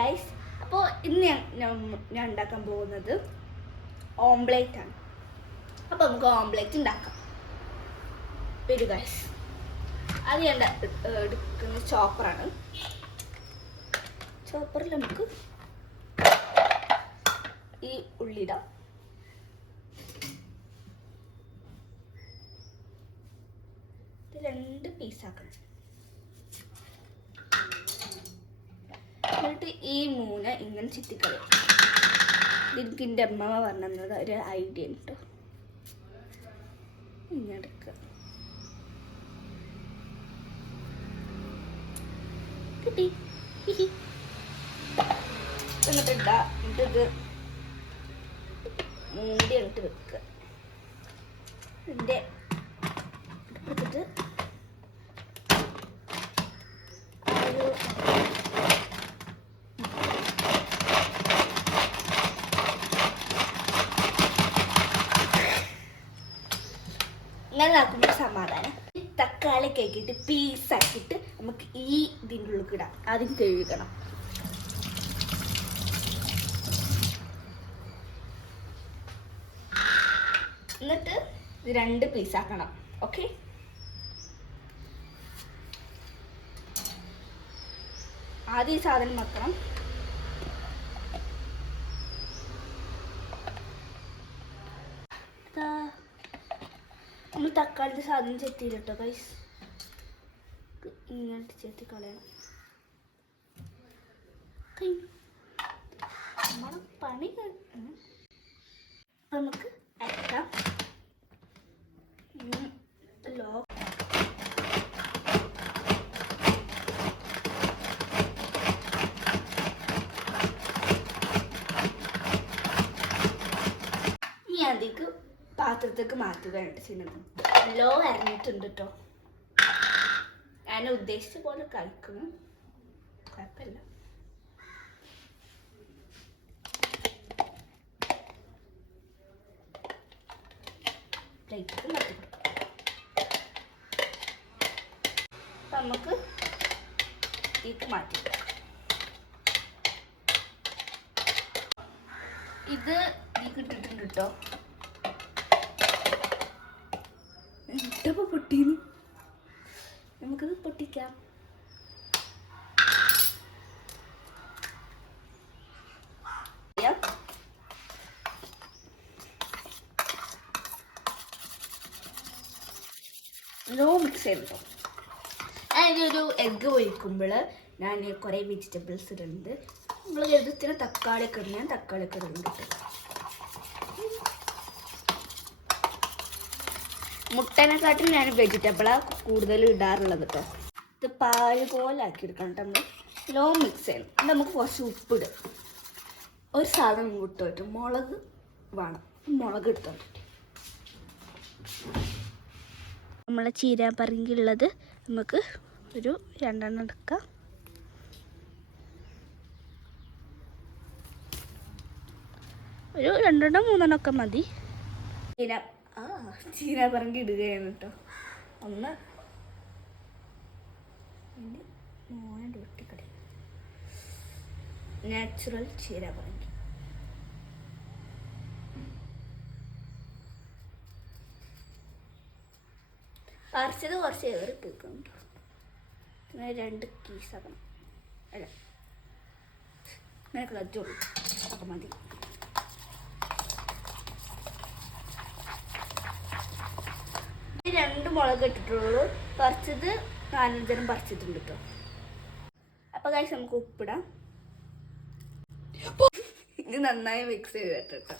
Guys അപ്പോൾ ഇന്ന് ഞാൻ ഞാൻ- ഉണ്ടാക്കാൻ പോകുന്നത് ഓംപ്ലേറ്റ് ആണ്. അപ്പോൾ നമുക്ക് ഓംപ്ലേറ്റ് ഉണ്ടാക്കാം. വരൂ ഗൈസ് അത് ഞാൻ എടുക്കുന്ന ചോപ്പറാണ് ചോപ്പറിൽ നമുക്ക് ഈ ഉള്ളിടാം രണ്ട് പീസാക്കണം എന്നിട്ട് ഈ മൂന്ന് ഇങ്ങനെ ചിത്തിക്കളയും എനിക്ക് എന്റെ അമ്മ പറഞ്ഞത് ഒരു ഐഡിയ ഉണ്ട്? ഇങ്ങനെ എടുക്കുക കിട്ടി. എന്നിട്ട് ഇടാ മൂടി അങ്ങോട്ട് വെക്കുക ഇതിന്റെ എടുത്തിട്ട് ആ ഒരു ഇങ്ങനെ നടക്കുമ്പോൾ സമാധാനം തക്കാളി കേക്കിട്ട് പീസാക്കിയിട്ട് നമുക്ക് ഈ ഇതിന്റെ ഉള്ളിൽ ഇടാം. ആദ്യം കഴുകണം. എന്നിട്ട് രണ്ട് പീസാക്കണം ഓക്കെ ആദ്യം ഈ സാധനം വെക്കണം ഇതാ നമ്മൾ തക്കാളിന്റെ സാധനം ചെത്തിയില്ല കേട്ടോ ഗൈസ് ഇങ്ങനെ ചെത്തി കളയണം. നമ്മളെ പണി അപ്പം നമുക്ക് അരക്കാം ഇനി അതിക്ക് പാത്രത്തേക്ക് മാറ്റുകയാണ് ചെയ്യുന്നത്. ലോ അരിഞ്ഞിട്ടുണ്ട് കേട്ടോ ഞാൻ ഉദ്ദേശിച്ച പോലെ കഴിക്കുന്നു. കുഴപ്പമില്ല. നമുക്ക് ഇത് മാറ്റി. ഇത് ഇതിലേക്ക് ഇട്ടിട്ടുണ്ട് കേട്ടോ ഇട്ടപ്പോ പൊട്ടീന്ന് നമുക്കത് പൊട്ടിക്കാം. ലോ മിക്സ് ചെയ്തോ അതിനൊരു എഗ്ഗ് ഒഴിക്കുമ്പോൾ ഞാൻ കുറേ വെജിറ്റബിൾസ് ഇടുന്നുണ്ട് നമ്മൾ എഴുതത്തിന് തക്കാളി ഒക്കെ ഇടുന്ന തക്കാളി ഒക്കെ ഇടുന്നുണ്ട് മുട്ടനെക്കാട്ടിൽ ഞാൻ വെജിറ്റബിളാണ് കൂടുതൽ ഇടാറുള്ളത് കേട്ടോ ഇത് പാൽ പോലെ ആക്കി എടുക്കണം കേട്ടോ നമ്മൾ ലോ മിക്സ് ചെയ്യണം നമുക്ക് കുറച്ച് ഉപ്പിടും. ഒരു സാധനം പറ്റും മുളക് വേണം. മുളക് ഇട്ടാൽ നമ്മളെ നമ്മളെ ചീരാപ്പറങ്കിലുള്ളത് നമുക്ക് ഒരു രണ്ടെണ്ണം എടുക്കാം. ഒരു രണ്ടെണ്ണം മൂന്നെണ്ണം ഒക്കെ മതി. ചീര ആ ചീര ഇടുകയാണ് കേട്ടോ. ഒന്ന്. മോനെ നാച്ചുറൽ ചീര പറങ്കി. പറിച്ചത് കുറച്ച് ഏറെ പോയിട്ടുണ്ട് പിന്നെ രണ്ട് കീസാക്കണം. അല്ല. അങ്ങനെ ലജ്ജുള്ളൂ അപ്പം മതി. രണ്ട് മുളക് ഇട്ടിട്ടുള്ളൂ. പറിച്ചത് നാലഞ്ചരം പറിച്ചിട്ടുണ്ട് കേട്ടോ അപ്പൊ കഴിച്ച് നമുക്ക് ഉപ്പിടാം. ഇത് നന്നായി മിക്സ് ചെയ്തിട്ട് കേട്ടോ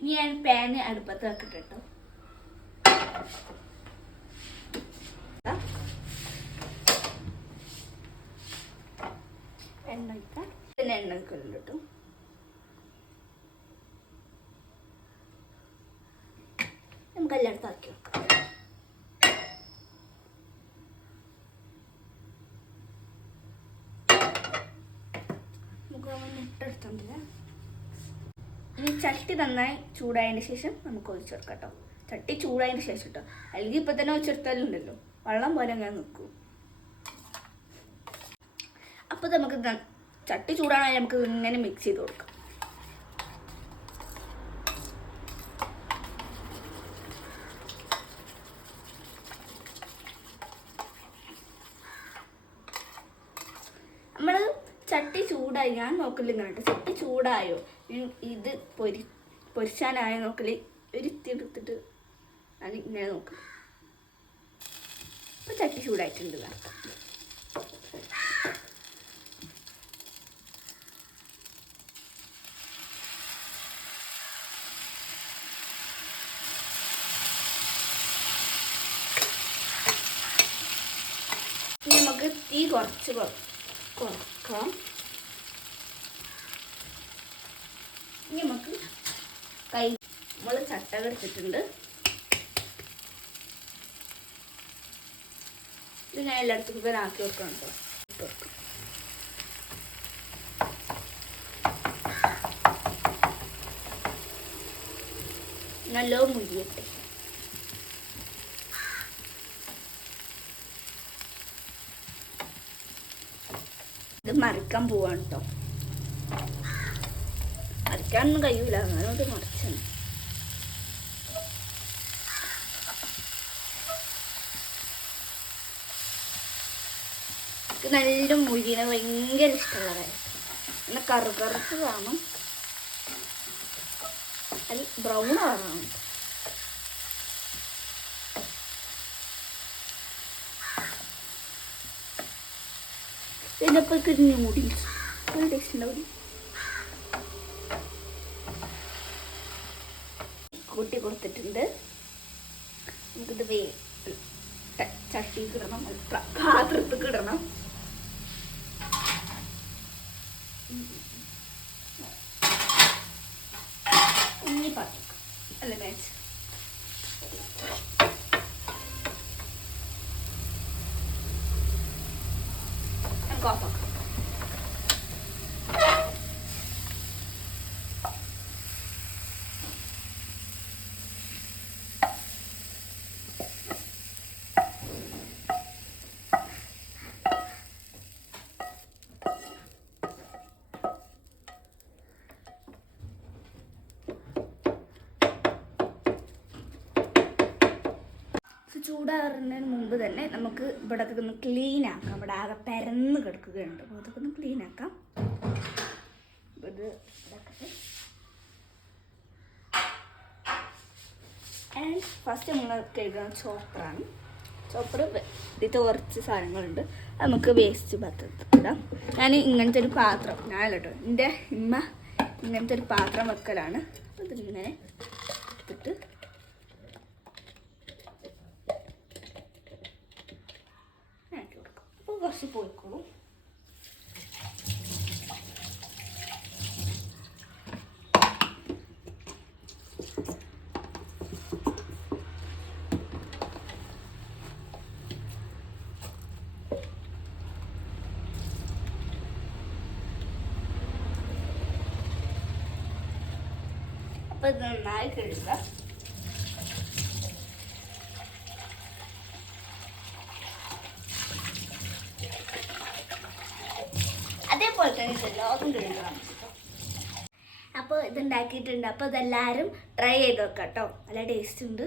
ഇനി ഞാൻ പാന് അടുപ്പത്ത് വെക്കട്ടെ കേട്ടോ ഒഴിക്കലുണ്ട് കേട്ടോ നമുക്ക് എല്ലായിടത്തും ആക്കി വെക്കാം ഇനി ചട്ടി നന്നായി ചൂടായതിന് ശേഷം നമുക്ക് ഒഴിച്ചു കൊടുക്കാം കേട്ടോ. ചട്ടി ചൂടായതിന് ശേഷം കേട്ടോ. അല്ലെങ്കിൽ ഇപ്പം തന്നെ ഒഴിച്ചെടുത്താലും ഉണ്ടല്ലോ വെള്ളം പോലെ അങ്ങനെ നിൽക്കും. അപ്പോൾ നമുക്ക് ചട്ടി ചൂടാണെങ്കിൽ നമുക്ക് ഇങ്ങനെ മിക്സ് ചെയ്ത് കൊടുക്കാം. നമ്മൾ ചട്ടി ഞാൻ നോക്കൽ ഇങ്ങനെ ചട്ടി ചൂടായോ? ഇത് പൊരി പൊരിച്ചാനായോ നോക്കൽ? ഒരു ഇത്തിരി എടുത്തിട്ട് ഞാൻ ഇങ്ങനെ നോക്കും. ചട്ടി ചൂടായിട്ടുണ്ട് ഇനി നമുക്ക് തീ കുറച്ച് കുറക്കാം ഇനി നമുക്ക് കൈ നമ്മൾ ചട്ട എടുത്തിട്ടുണ്ട്. ഇത് ഞാൻ എല്ലായിടത്തും ഇവർ ആക്കി വെക്കണം കേട്ടോ നല്ല. മുരിയട്ടെ. മറിക്കാൻ പോവാണ് കേട്ടോ മറിക്കാനൊന്നും കഴിയൂല. അങ്ങനെ അത് മറിച്ചാണ്. നല്ല മുരിനെ ഭയങ്കര ഇഷ്ടമുള്ള കാര്യം. പിന്നെ കറുകറുത്ത് കാണും ബ്രൗൺ കളറാണ് ഇതിനപ്പോൾ നൂഡിൽസ് ഒരു ടേസ്റ്റ് ഉണ്ടാവും കൂട്ടി കൊടുത്തിട്ടുണ്ട് നമുക്കിത് വേ ചട്ടി ഇടണം പ്ര- കിടണം ഇനി പാത്രം അല്ല മാച്ച് ചൂടാറുന്നതിന് മുമ്പ് തന്നെ നമുക്ക് ഇവിടെ ഒക്കെ ഒന്ന് ക്ലീൻ ആക്കാം. ഇവിടെ ആകെ പരന്ന് കിടക്കുകയുണ്ട്. അപ്പോൾ അതൊക്കെ ഒന്ന് ക്ലീൻ ആക്കാം. ഇത് ആൻഡ് ഫസ്റ്റ് നമ്മൾ കഴുകുന്ന ചോപ്പറാണ്. ചോപ്പർ ഇതിൽ കുറച്ച് സാധനങ്ങളുണ്ട്. നമുക്ക് വേസ്റ്റ് പാത്രത്തിൽ ഇടാം. ഞാൻ ഇങ്ങനത്തെ ഒരു പാത്രം ഞാൻ കേട്ടോ എന്റെ ഇമ്മ ഇങ്ങനത്തെ ഒരു പാത്രം വെക്കലാണ്. അതിങ്ങനെ ഇതിങ്ങനെ എടുത്തിട്ട് ആക്കി കൊടുക്കാം അപ്പോൾ കുറച്ച് പോയിക്കോളും അപ്പോൾ ഇത് നന്നായി കഴുകുക അതേപോലെ ഇതെല്ലാതും കഴുകണം അപ്പോൾ ഇതുണ്ടാക്കിയിട്ടുണ്ട്. അപ്പോൾ ഇതെല്ലാവരും ട്രൈ ചെയ്ത് നോക്കാം കേട്ടോ. നല്ല ടേസ്റ്റ് ഉണ്ട്.